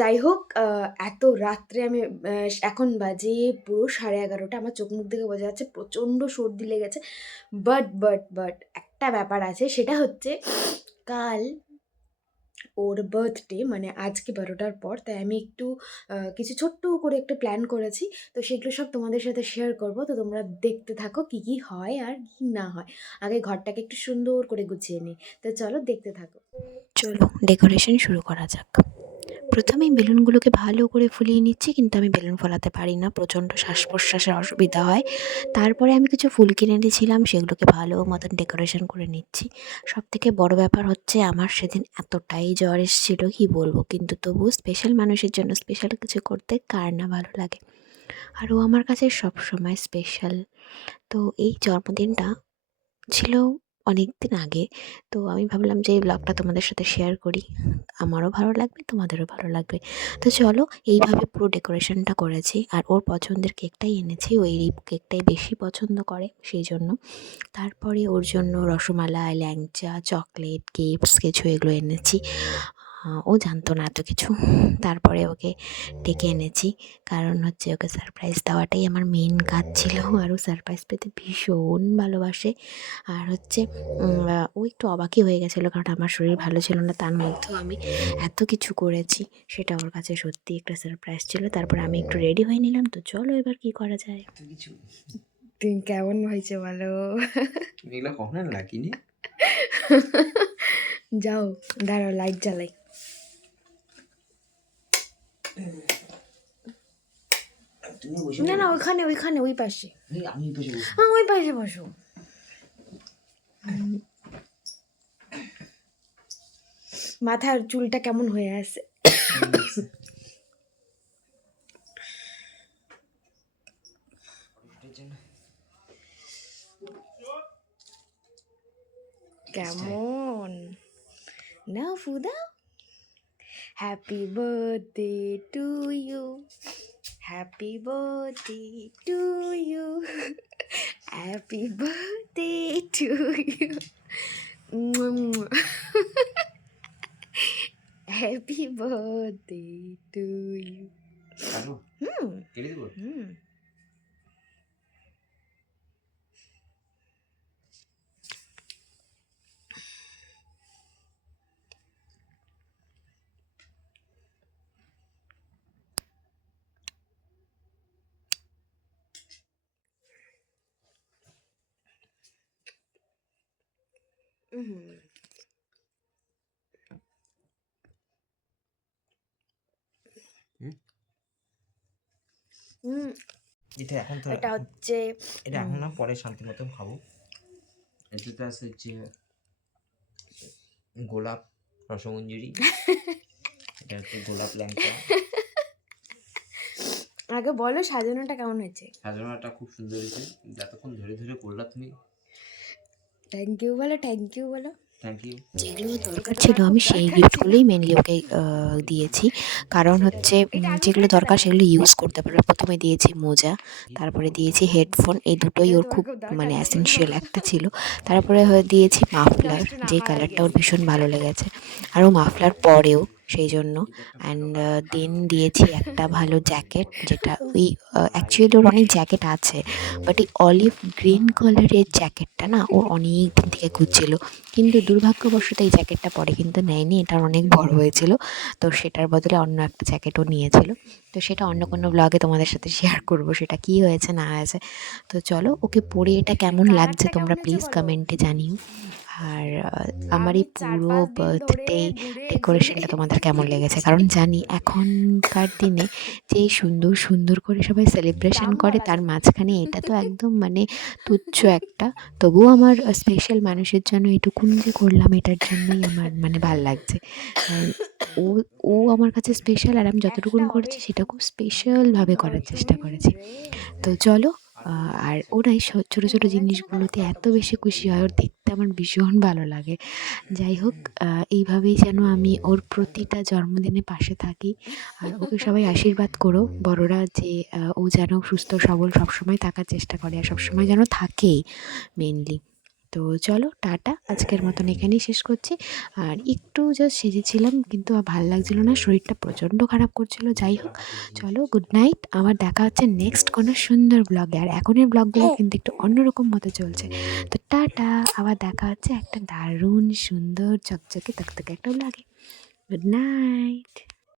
যাই হোক, এত রাত্রে আমি এখন বাজে পুরো 11:30। আমার চোখ মুখ দেখে বোঝা যাচ্ছে প্রচণ্ড সর্দি লেগেছে। বাট একটা ব্যাপার আছে, সেটা হচ্ছে কাল ওর বার্থডে, মানে আজকে 12টার পর। তাই আমি একটু কিছু ছোট্ট করে একটা প্ল্যান করেছি। তো সেগুলো সব তোমাদের সাথে শেয়ার করব। তো তোমরা দেখতে থাকো কী কী হয় আর কী না হয়। আগে ঘরটাকে একটু সুন্দর করে গুছিয়ে নিই। তো চলো দেখতে থাকো। চলো ডেকোরেশন শুরু করা যাক। প্রথমেই বেলুনগুলোকে ভালো করে ফুলিয়ে নিচ্ছি, কিন্তু আমি বেলুন ফোলাতে পারি না, প্রচণ্ড শ্বাস প্রশ্বাসের অসুবিধা হয়। তারপরে আমি কিছু ফুল কিনে এনেছিলাম, সেগুলোকে ভালো মতন ডেকোরেশন করে নিচ্ছি। সবথেকে বড় ব্যাপার হচ্ছে আমার সেদিন এতটাই জ্বর এসেছিল কি বলবো, কিন্তু তবুও স্পেশাল মানুষের জন্য স্পেশাল কিছু করতে কার না ভালো লাগে। আর ও আমার কাছে সবসময় স্পেশাল। তো এই জন্মদিনটা ছিল অনেকদিন আগে। তো আমি ভাবলাম যে এই ব্লগটা তোমাদের সাথে শেয়ার করি। আমারও ভালো লাগবে, তোমাদেরও ভালো লাগবে। তো চলো, এইভাবে পুরো ডেকোরেশনটা করেছি। আর ওর পছন্দের কেকটাই এনেছি, ও এই কেকটাই বেশি পছন্দ করে সেই জন্য। তারপরে ওর জন্য রসমালাই, ল্যাংচা, চকলেট, গিফটস কিছু এগুলো এনেছি। ও জানতো না এত কিছু। তারপরে ওকে ডেকে এনেছি, কারণ হচ্ছে ওকে সারপ্রাইজ দেওয়াটাই আমার মেন কাজ ছিল। আর ও সারপ্রাইজ পেতে ভীষণ ভালোবাসে। আর হচ্ছে ও একটু অবাকই হয়ে গেছিলো, কারণ আমার শরীর ভালো ছিল না, তার মধ্যেও আমি এত কিছু করেছি। সেটা ওর কাছে সত্যি একটা সারপ্রাইজ ছিল। তারপরে আমি একটু রেডি হয়ে নিলাম। তো চলো এবার কি করা যায়। কিছু তুমি কেমন হয়েছে বলো? এগুলো কখনো লাগিনি। যাও, দাঁড়াও লাইট জ্বালাই। তুমি বসে না না, পড়ো। ওইখানে ওইখানে ওই পাশে। আমি বসে বসে হ্যাঁ, ওই পাশে বসো। মাথার চুলটা কেমন হয়ে আছে? কেমন না ফুদা? Happy birthday to you, happy birthday to you, happy birthday to you, happy birthday to you. কেটে দেবো। এটা এখন তো এটা হচ্ছে এটা এখন না, পরে শান্তি মতন খাবো। এটাতে আছে হচ্ছে গোলাপ রসমঞ্জুরি, এটা হচ্ছে গোলাপ ল্যাংচা। আগে বলো সাজানোটা কেমন হয়েছে? সাজানোটা খুব সুন্দর হয়েছে, যতক্ষণ ধরে ধরে করলা তুমি। থ্যাংক ইউ বলো, থ্যাংক ইউ বলো। Thank you. যেগুলো দরকার ছিল আমি সেই গিফটগুলোই মেনলি ওকে দিয়েছি। কারণ হচ্ছে যেগুলো দরকার সেগুলো ইউজ করতে পারবে। প্রথমে দিয়েছি মোজা, তারপরে দিয়েছি হেডফোন, এই দুটোই ওর খুব মানে অ্যাসেনশিয়াল একটা ছিল। তারপরে দিয়েছি মাফলার, যে কালারটা ওর ভীষণ ভালো লেগেছে, আর ও মাফলার পরেও সেই জন্য। অ্যান্ড দেন দিয়েছি একটা ভালো জ্যাকেট, যেটা ওই অ্যাকচুয়ালি ওর অনেক জ্যাকেট আছে, বাট এই অলিভ গ্রিন কালারের জ্যাকেটটা না ও অনেক দিন থেকে খুঁজছিল, কিন্তু দুর্ভাগ্যবশত এই জ্যাকেটটা পরে কিন্তু নেয়নি, এটা অনেক বড় হয়েছিল। তো সেটার বদলে অন্য একটা জ্যাকেটও নিয়েছিল। তো সেটা অন্য কোনো ব্লগে তোমাদের সাথে শেয়ার করব, সেটা কী হয়েছে না হয়েছে। তো চলো, ওকে পরে এটা কেমন লাগছে তোমরা প্লিজ কমেন্টে জানিও। আর আমার এই পুরো বার্থডে ডেকোরেশনটা তোমাদের কেমন লেগেছে, কারণ জানি এখনকার দিনে যে সুন্দর সুন্দর করে সবাই সেলিব্রেশন করে, তার মাঝখানে এটা তো একদম মানে তুচ্ছ একটা। তবুও আমার স্পেশাল মানুষের জন্য এটুকুন যে করলাম, এটার জন্যই আমার মানে ভাল লাগছে। কারণ ও ও আমার কাছে স্পেশাল, আর আমি যতটুকুন করেছি সেটা খুব স্পেশালভাবে করার চেষ্টা করেছি। তো চলো, আর ওরা এই ছোটো ছোটো জিনিসগুলোতে এত বেশি খুশি হয়, ওর দেখতে আমার ভীষণ ভালো লাগে। যাই হোক, এইভাবেই যেন আমি ওর প্রতিটা জন্মদিনে পাশে থাকি। আর ওকে সবাই আশীর্বাদ করো বড়রা, যে ও যেন সুস্থ সবল সবসময় থাকার চেষ্টা করে, আর সবসময় যেন থাকেই মেনলি। তো চলো টাটা, আজকের মতন এখানেই শেষ করছি। আর একটু জাস্ট সেজেছিলাম, কিন্তু আর ভালো লাগছিল না, শরীরটা প্রচণ্ড খারাপ করছিল। যাই হোক, চলো গুড নাইট, আবার দেখা হচ্ছে নেক্সট কোনো সুন্দর ব্লগে। আর এখনের ব্লগগুলো কিন্তু একটু অন্যরকম মতো চলছে। তো টাটা, আবার দেখা হচ্ছে একটা দারুণ সুন্দর চকচকে তকতকে একটা ব্লগে। Good night.